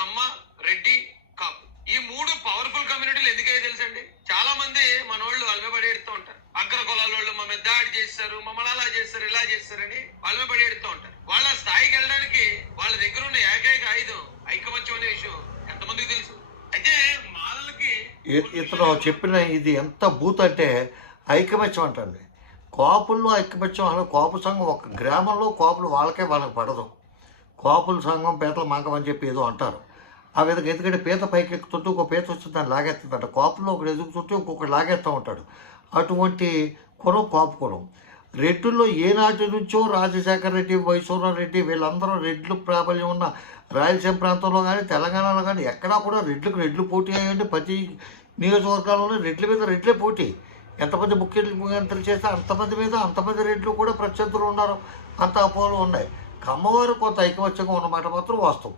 కమ్మ, రెడ్డి, కాపు. ఈ 3 పవర్ఫుల్ కమ్యూనిటీలు ఎందుకయ్యో తెలుసండి? చాలా మంది మనోళ్ళు వాళ్ళ మీద పడేడుతూ ఉంటారు. అగ్ర కులాల వాళ్ళు మా మీద దాడి చేస్తారు, మమ్మల్ని అలా చేస్తారు, ఇలా చేస్తారని వాళ్ళ మీద పడేడుతూ ఉంటారు. వాళ్ళ స్థాయికి వెళ్ళడానికి వాళ్ళ దగ్గర ఉన్న ఏకైక ఆయుధం ఐకమత్యం అనే విషయం ఎంతమందికి తెలుసు? అయితే మాలలకి ఇతను చెప్పిన ఇది ఎంత బూత్ అంటే ఐకమత్యం అంటండి. కాపుల్లో ఐకమత్యం అసలు కాపు సంఘం ఒక గ్రామంలో కాపులు వాళ్ళకి పడదు. కాపుల సంఘం పీతల మంగం అని చెప్పి ఏదో అంటారు. ఆ విధంగా ఎందుకంటే పీత పైకి ఎక్కుతుంటే ఇంకో పీత వస్తే దాన్ని లాగేస్తుందంట. కాపుల్లో ఒకడు ఎదుగుతుంటే ఇంకొకటి లాగేస్తూ ఉంటాడు. అటువంటి కులం కాపు కులం. రెడ్డుల్లో ఏనాటి నుంచో రాజశేఖర రెడ్డి, వైశ్వరరావు రెడ్డి వీళ్ళందరూ రెడ్లు ప్రాబల్యం ఉన్న రాయలసీమ ప్రాంతంలో కానీ తెలంగాణలో కానీ ఎక్కడా కూడా రెడ్లు పోటీ అయ్యండి. ప్రతి నియోజకవర్గాల్లోనే రెడ్ల మీద రెడ్లే పోటీ. ఎంతమంది ముఖ్యమంత్రి చేస్తే అంతమంది రెడ్లు కూడా ప్రత్యర్థులు ఉన్నారు. అంత అపోహలు ఉన్నాయి. కమ్మవారు కొంత ఐకమత్యంగా ఉన్నమాట మాత్రం వాస్తవం.